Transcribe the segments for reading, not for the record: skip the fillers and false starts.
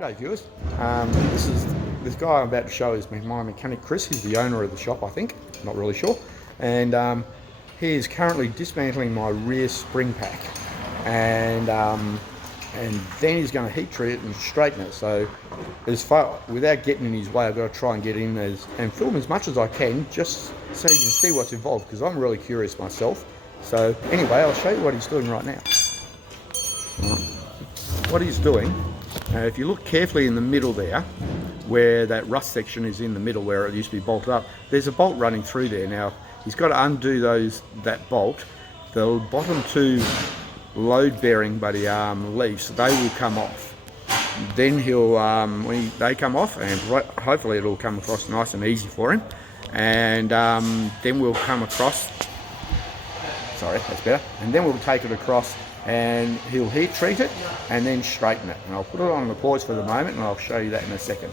G'day viewers, this guy I'm about to show is my mechanic Chris. He's the owner of the shop, I think, not really sure, and he is currently dismantling my rear spring pack, and then he's going to heat treat it and straighten it. So without getting in his way, I've got to try and get in and film as much as I can, just so you can see what's involved, because I'm really curious myself. So anyway, I'll show you what he's doing right now. What he's doing, if you look carefully in the middle there, where that rust section is in the middle where it used to be bolted up, there's a bolt running through there. Now he's got to undo that bolt. The bottom two load-bearing leaves, they will come off. Then he'll, when they come off, and hopefully it'll come across nice and easy for him, and then we'll come across. Sorry, that's better. And then we'll take it across, and he'll heat treat it and then straighten it. And I'll put it on the pause for the moment, and I'll show you that in a second.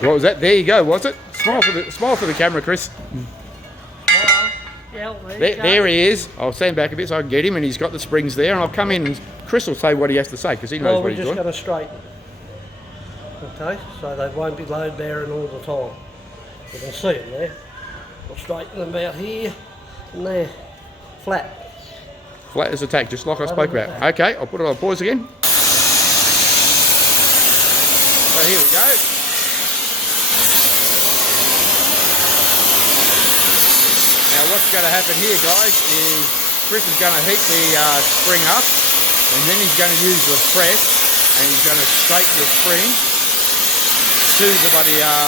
What was that? There you go, was it? Smile for the camera, Chris. Yeah, there he is. I'll stand back a bit so I can get him, and he's got the springs there, and I'll come in and Chris will say what he has to say, because he knows what he's doing. We're just going to straighten. Okay, so they won't be load bearing all the time. You can see them there. We'll straighten them about here and there. Flat. Flat as a tack, just like I spoke about. Okay, I'll put it on pause again. So here we go. Now what's going to happen here, guys, is Chris is going to heat the spring up, and then he's going to use the press, and he's going to straighten the spring to the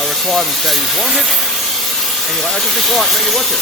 requirements that he's wanted. Anyway, I'll just be quiet, let you watch it.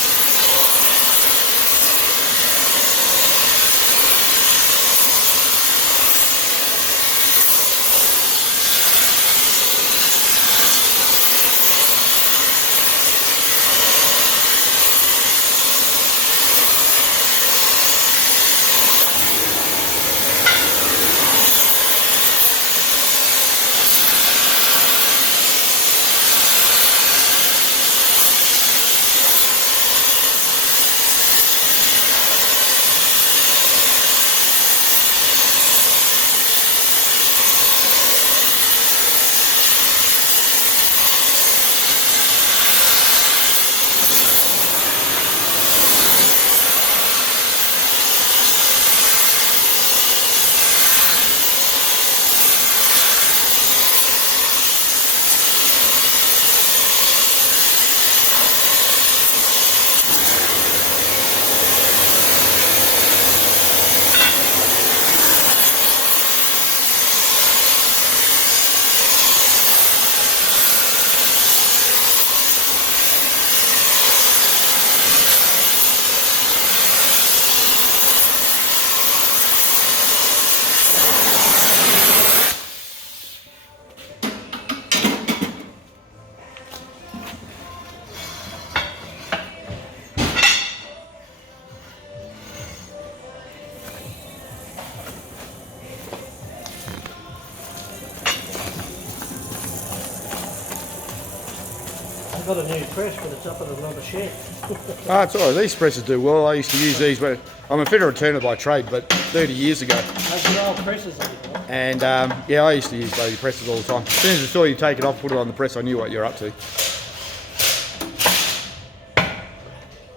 I've got a new press, but it's up at another shed. It's all right. These presses do well. I used to use these, but I'm a fitter and turner by trade, but 30 years ago. Those are old presses anymore. And yeah, I used to use those presses all the time. As soon as I saw you take it off, put it on the press, I knew what you're up to.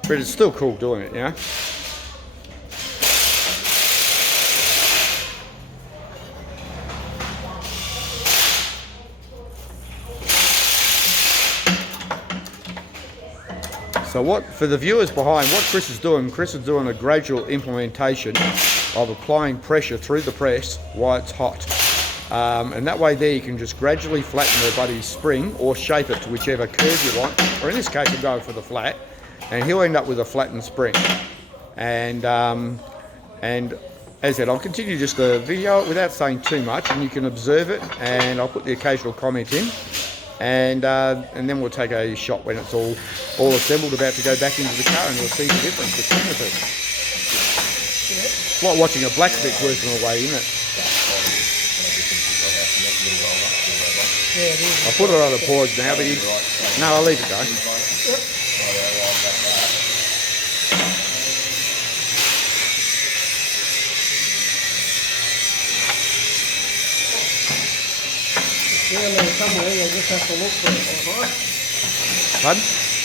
But it's still cool doing it, you know. So for the viewers behind, what Chris is doing a gradual implementation of applying pressure through the press while it's hot. And that way there you can just gradually flatten the buddy's spring or shape it to whichever curve you want. Or in this case, I'm going for the flat. And he'll end up with a flattened spring. And as I said, I'll continue just to video it without saying too much, and you can observe it, and I'll put the occasional comment in. And then we'll take a shot when it's all assembled, about to go back into the car, and we'll see the difference between the two. It's like watching a blacksmith working away, isn't it? I'll put it on a pause now, but no, I'll leave it go. Down there somewhere, you'll just have to look for it, alright? Pardon?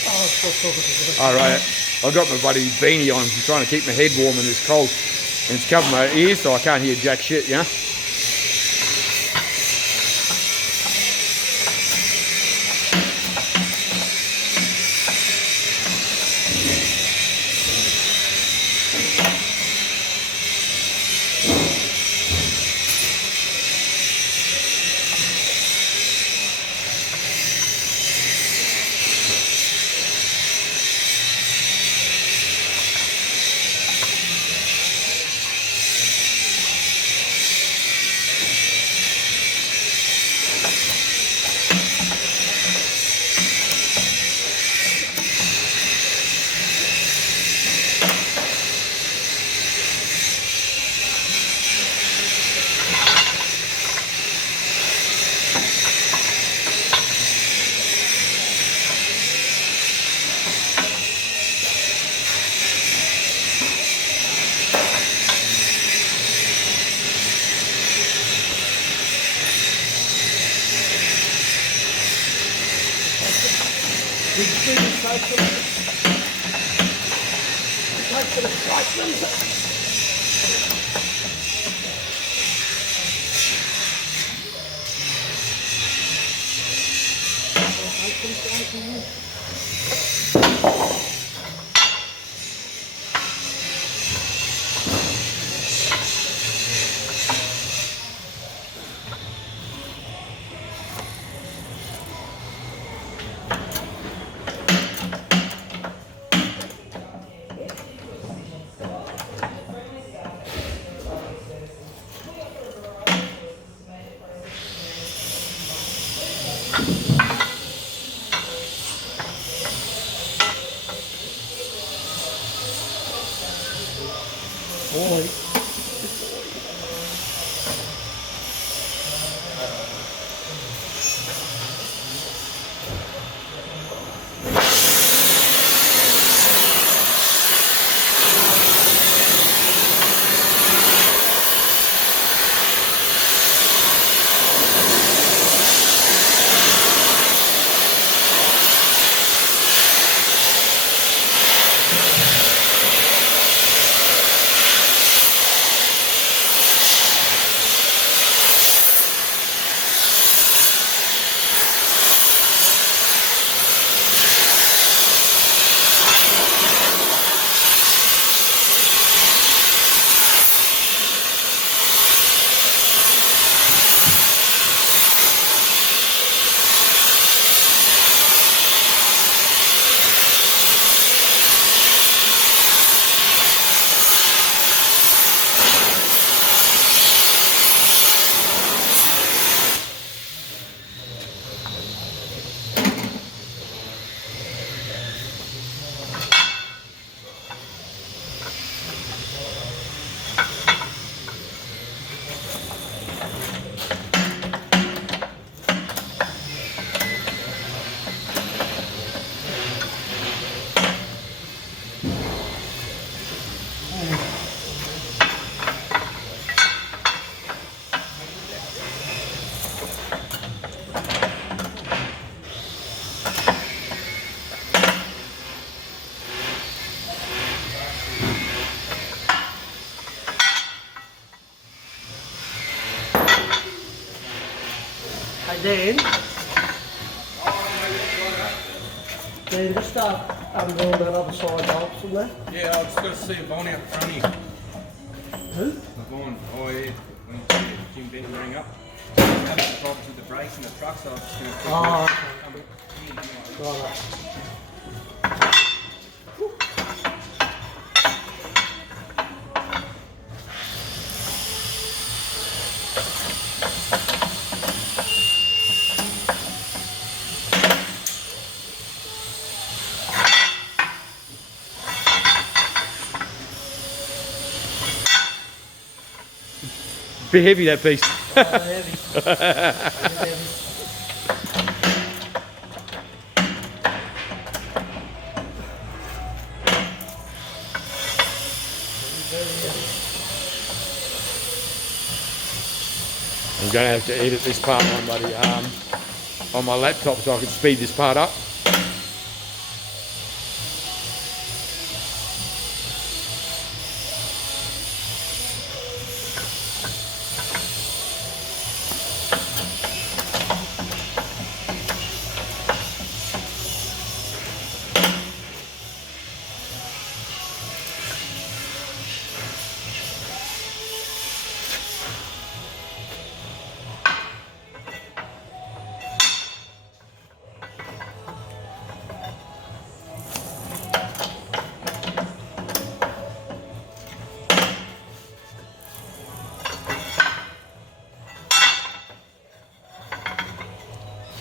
Oh, it's just talking to you. All right. I've got my bloody beanie on. I'm trying to keep my head warm in this cold. And it's covering my ears so I can't hear jack shit, you know? Big cycling. Boy. Hey Dan, just start undoing that other side bolts from there. Yeah, I just got to see Yvonne out front here. Who? Yvonne, oh yeah, when Jim Benny rang up. Having some problems with the brakes in the truck, so I was just going to Oh, right. Bit heavy, that piece. Heavy. I'm going to have to edit this part on my laptop so I can speed this part up.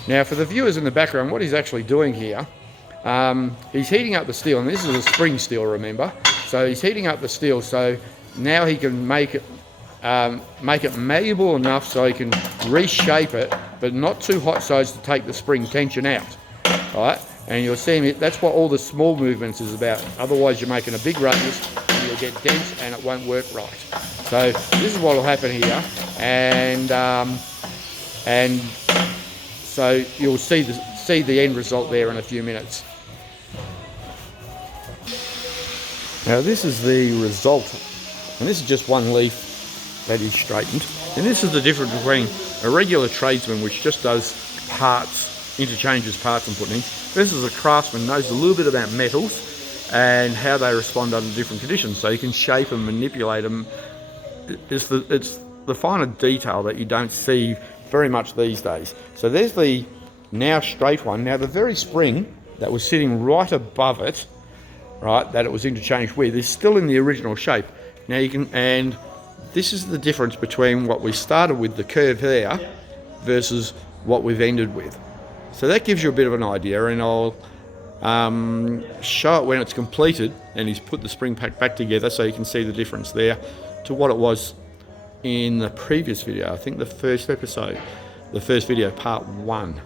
Now for the viewers in the background, what he's actually doing here, he's heating up the steel, and this is a spring steel, remember? So he's heating up the steel so now he can make it malleable enough so he can reshape it, but not too hot so as to take the spring tension out, right? And you'll see that's what all the small movements is about. Otherwise you're making a big radius and you'll get dense and it won't work right. So this is what will happen here, and so you'll see the end result there in a few minutes. Now this is the result, and this is just one leaf that is straightened. And this is the difference between a regular tradesman, which just does parts, interchanges parts and putting in. This is a craftsman, knows a little bit about metals and how they respond under different conditions. So you can shape and manipulate them. It's the finer detail that you don't see very much these days. So there's the now straight one. Now the very spring that was sitting right above it, right, that it was interchanged with, is still in the original shape. Now you can, and this is the difference between what we started with, the curve there, versus what we've ended with. So that gives you a bit of an idea, and I'll show it when it's completed and he's put the spring pack back together so you can see the difference there to what it was in the previous video. I think the first episode, the first video, part 1.